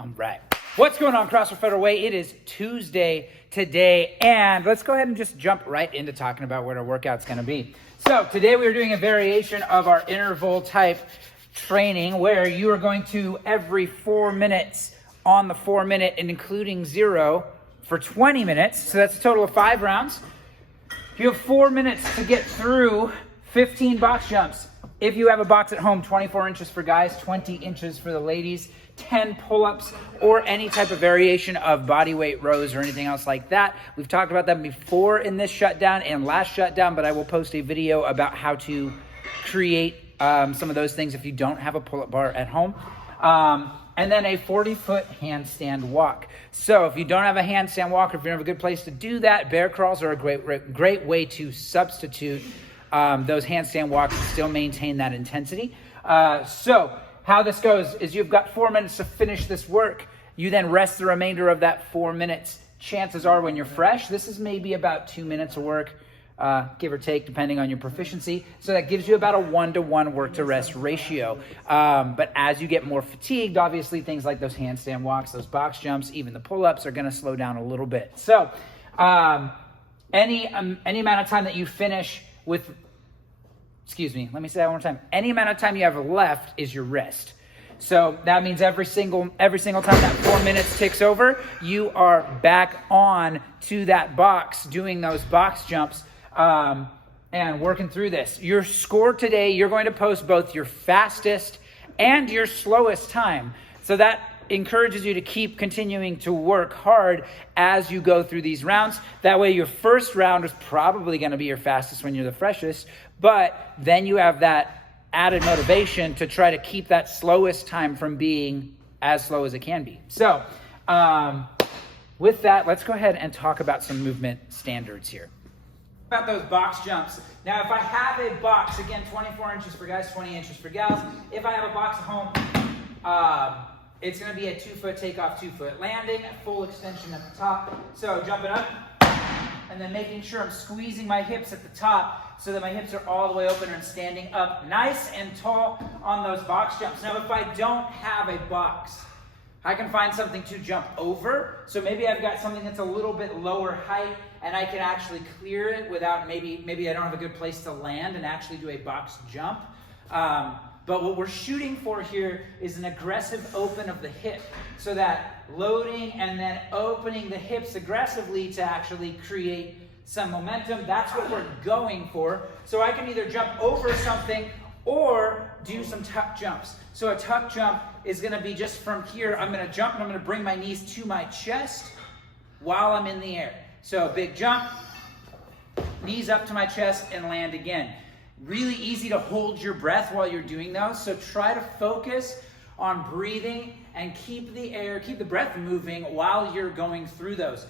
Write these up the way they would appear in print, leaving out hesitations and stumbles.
All right. What's going on, CrossFit Federal Way? It is Tuesday today, and let's go ahead and just jump right into talking about what our workout's going to be. So today we're doing a variation of our interval type training where you are going to every 4 minutes on the 4 minute and including 0 for 20 minutes. So that's a total of 5 rounds. You have 4 minutes to get through 15 box jumps. If you have a box at home, 24 inches for guys, 20 inches for the ladies, 10 pull-ups, or any type of variation of body weight rows or anything else like that. We've talked about them before in this shutdown and last shutdown, but I will post a video about how to create some of those things if you don't have a pull-up bar at home. And then a 40-foot handstand walk. So if you don't have a handstand walk, or if you don't have a good place to do that, bear crawls are a great way to substitute those handstand walks and still maintain that intensity. So how this goes is you've got 4 minutes to finish this work. You then rest the remainder of that 4 minutes. Chances are when you're fresh, this is maybe about 2 minutes of work, give or take, depending on your proficiency. So that gives you about a 1-to-1 work to rest ratio. But as you get more fatigued, obviously things like those handstand walks, those box jumps, even the pull-ups are gonna slow down a little bit. So any amount of time that you finish with, let me say that one more time. Any amount of time you have left is your rest. So that means every single time that 4 minutes ticks over, you are back on to that box, doing those box jumps, and working through this. Your score today, you're going to post both your fastest and your slowest time. So that encourages you to keep continuing to work hard as you go through these rounds. That way your first round is probably going to be your fastest when you're the freshest, but then you have that added motivation to try to keep that slowest time from being as slow as it can be. So with that, let's go ahead and talk about some movement standards here. About those box jumps. Now, if I have a box, again, 24 inches for guys, 20 inches for gals. If I have a box at home, it's going to be a 2-foot takeoff, 2-foot landing, full extension at the top. So jumping up and then making sure I'm squeezing my hips at the top so that my hips are all the way open and standing up nice and tall on those box jumps. Now, if I don't have a box, I can find something to jump over. So maybe I've got something that's a little bit lower height and I can actually clear it without maybe I don't have a good place to land and actually do a box jump. But what we're shooting for here is an aggressive open of the hip. So that loading and then opening the hips aggressively to actually create some momentum. That's what we're going for. So I can either jump over something or do some tuck jumps. So a tuck jump is going to be just from here. I'm going to jump and I'm going to bring my knees to my chest while I'm in the air. So big jump, knees up to my chest and land again. Really easy to hold your breath while you're doing those. So try to focus on breathing and keep the breath moving while you're going through those.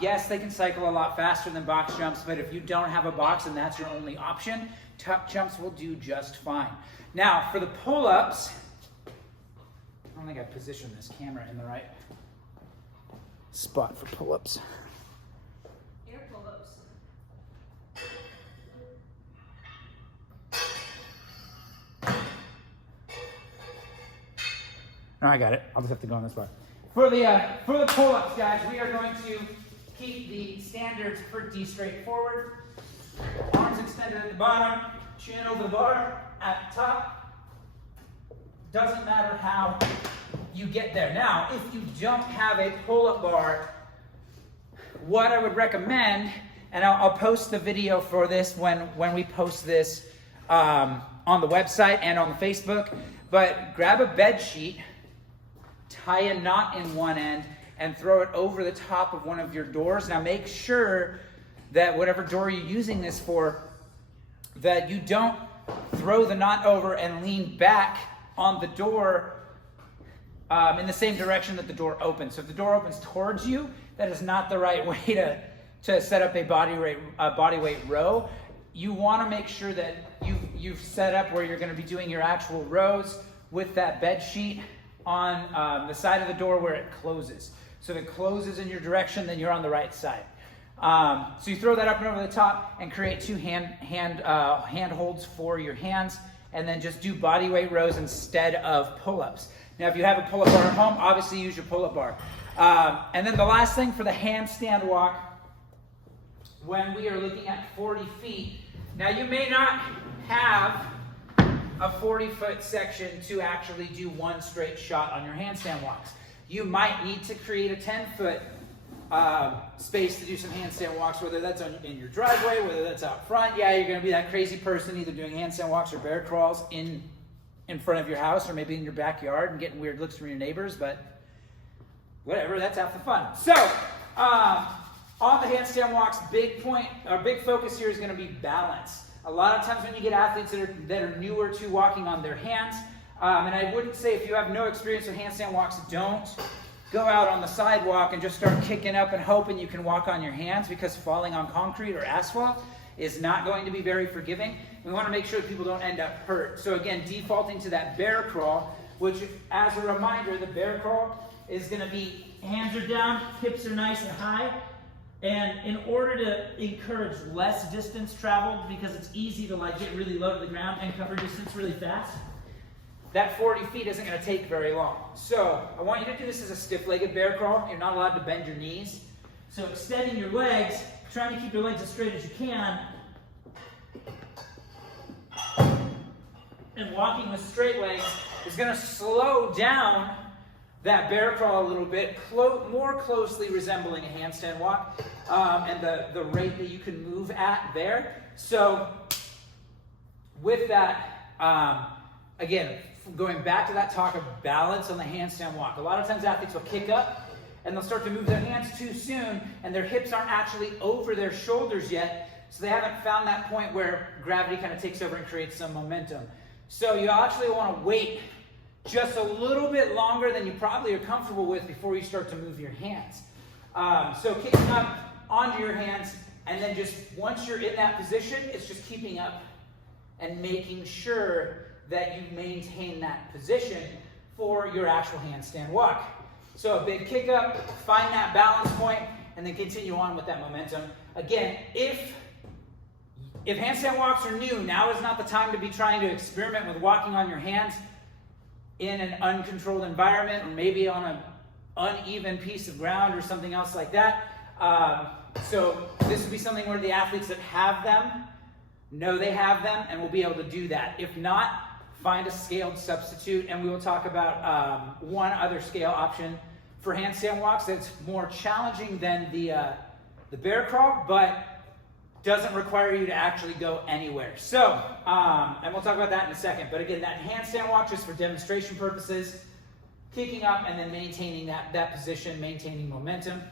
Yes, they can cycle a lot faster than box jumps, but if you don't have a box and that's your only option, tuck jumps will do just fine. Now, for the pull-ups, I don't think I positioned this camera in the right spot for pull-ups. Air pull-ups. No, I got it. I'll just have to go on this spot. For the pull-ups, guys, we are going to keep the standards pretty straightforward. Arms extended at the bottom, chin over the bar at the top. Doesn't matter how you get there. Now, if you don't have a pull-up bar, what I would recommend, and I'll post the video for this when we post this on the website and on the Facebook, but grab a bed sheet, tie a knot in one end, and throw it over the top of one of your doors. Now make sure that whatever door you're using this for, that you don't throw the knot over and lean back on the door in the same direction that the door opens. So if the door opens towards you, that is not the right way to set up a body weight row. You want to make sure that you've set up where you're going to be doing your actual rows with that bed sheet on the side of the door where it closes. So if it closes in your direction, then you're on the right side. So you throw that up and over the top and create two hand holds for your hands, and then just do body weight rows instead of pull-ups. Now, if you have a pull-up bar at home, obviously use your pull-up bar. And then the last thing for the handstand walk, when we are looking at 40 feet, now you may not have a 40-foot section to actually do one straight shot on your handstand walks. You might need to create a 10-foot space to do some handstand walks, whether that's in your driveway, whether that's out front. Yeah, you're going to be that crazy person either doing handstand walks or bear crawls in front of your house or maybe in your backyard and getting weird looks from your neighbors, but whatever, that's half the fun. So, on the handstand walks, big focus here is going to be balance. A lot of times when you get athletes that are newer to walking on their hands, and I wouldn't say if you have no experience with handstand walks, don't go out on the sidewalk and just start kicking up and hoping you can walk on your hands, because falling on concrete or asphalt is not going to be very forgiving. We want to make sure that people don't end up hurt. So again, defaulting to that bear crawl, which as a reminder, the bear crawl is going to be hands are down, hips are nice and high. And in order to encourage less distance traveled, because it's easy to get really low to the ground and cover distance really fast, that 40 feet isn't going to take very long. So I want you to do this as a stiff-legged bear crawl. You're not allowed to bend your knees. So extending your legs, trying to keep your legs as straight as you can, and walking with straight legs is going to slow down that bear crawl a little bit, more closely resembling a handstand walk, and the rate that you can move at there. So with that, again, going back to that talk of balance on the handstand walk, a lot of times athletes will kick up and they'll start to move their hands too soon, and their hips aren't actually over their shoulders yet, so they haven't found that point where gravity kind of takes over and creates some momentum. So you actually want to wait just a little bit longer than you probably are comfortable with before you start to move your hands. So kicking up onto your hands, and then just once you're in that position, it's just keeping up and making sure that you maintain that position for your actual handstand walk. So a big kick up, find that balance point, and then continue on with that momentum. Again, if handstand walks are new, now is not the time to be trying to experiment with walking on your hands in an uncontrolled environment, or maybe on an uneven piece of ground or something else like that. So this would be something where the athletes that have them know they have them and will be able to do that. If not, find a scaled substitute, and we will talk about one other scale option for handstand walks that's more challenging than the bear crawl, but doesn't require you to actually go anywhere. So, and we'll talk about that in a second. But again, that handstand walk just for demonstration purposes, kicking up and then maintaining that position, maintaining momentum.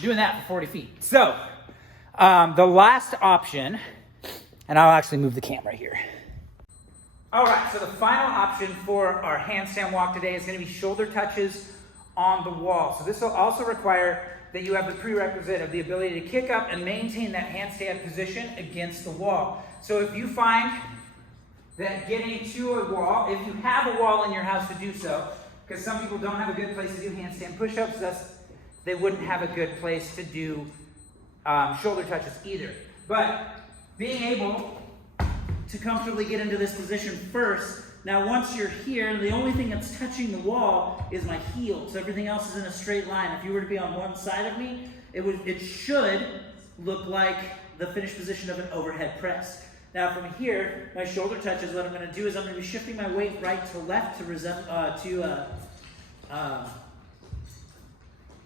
Doing that for 40 feet. So, the last option, and I'll actually move the camera here. All right, so the final option for our handstand walk today is going to be shoulder touches on the wall. So this will also require that you have the prerequisite of the ability to kick up and maintain that handstand position against the wall. So if you find that getting to a wall, if you have a wall in your house to do so, because some people don't have a good place to do handstand push-ups, thus they wouldn't have a good place to do shoulder touches either. But being able to comfortably get into this position first. Now once you're here, the only thing that's touching the wall is my heel. So everything else is in a straight line. If you were to be on one side of me, it should look like the finished position of an overhead press. Now from here, my shoulder touches, what I'm going to do is I'm going to be shifting my weight right to left to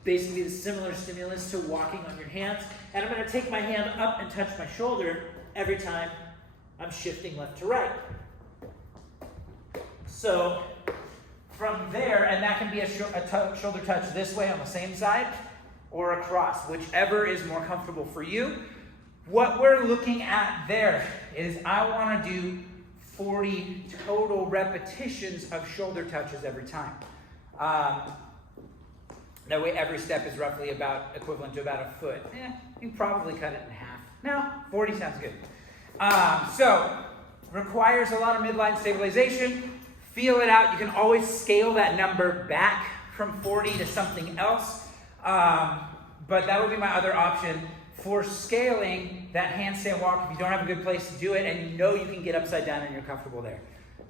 basically the similar stimulus to walking on your hands. And I'm going to take my hand up and touch my shoulder every time I'm shifting left to right. So from there, and that can be a shoulder touch this way on the same side or across, whichever is more comfortable for you. What we're looking at there is I want to do 40 total repetitions of shoulder touches every time. That way every step is roughly about equivalent to about a foot. You can probably cut it in half. No, 40 sounds good. So, requires a lot of midline stabilization. Feel it out. You can always scale that number back from 40 to something else. But that would be my other option for scaling that handstand walk if you don't have a good place to do it and you know you can get upside down and you're comfortable there.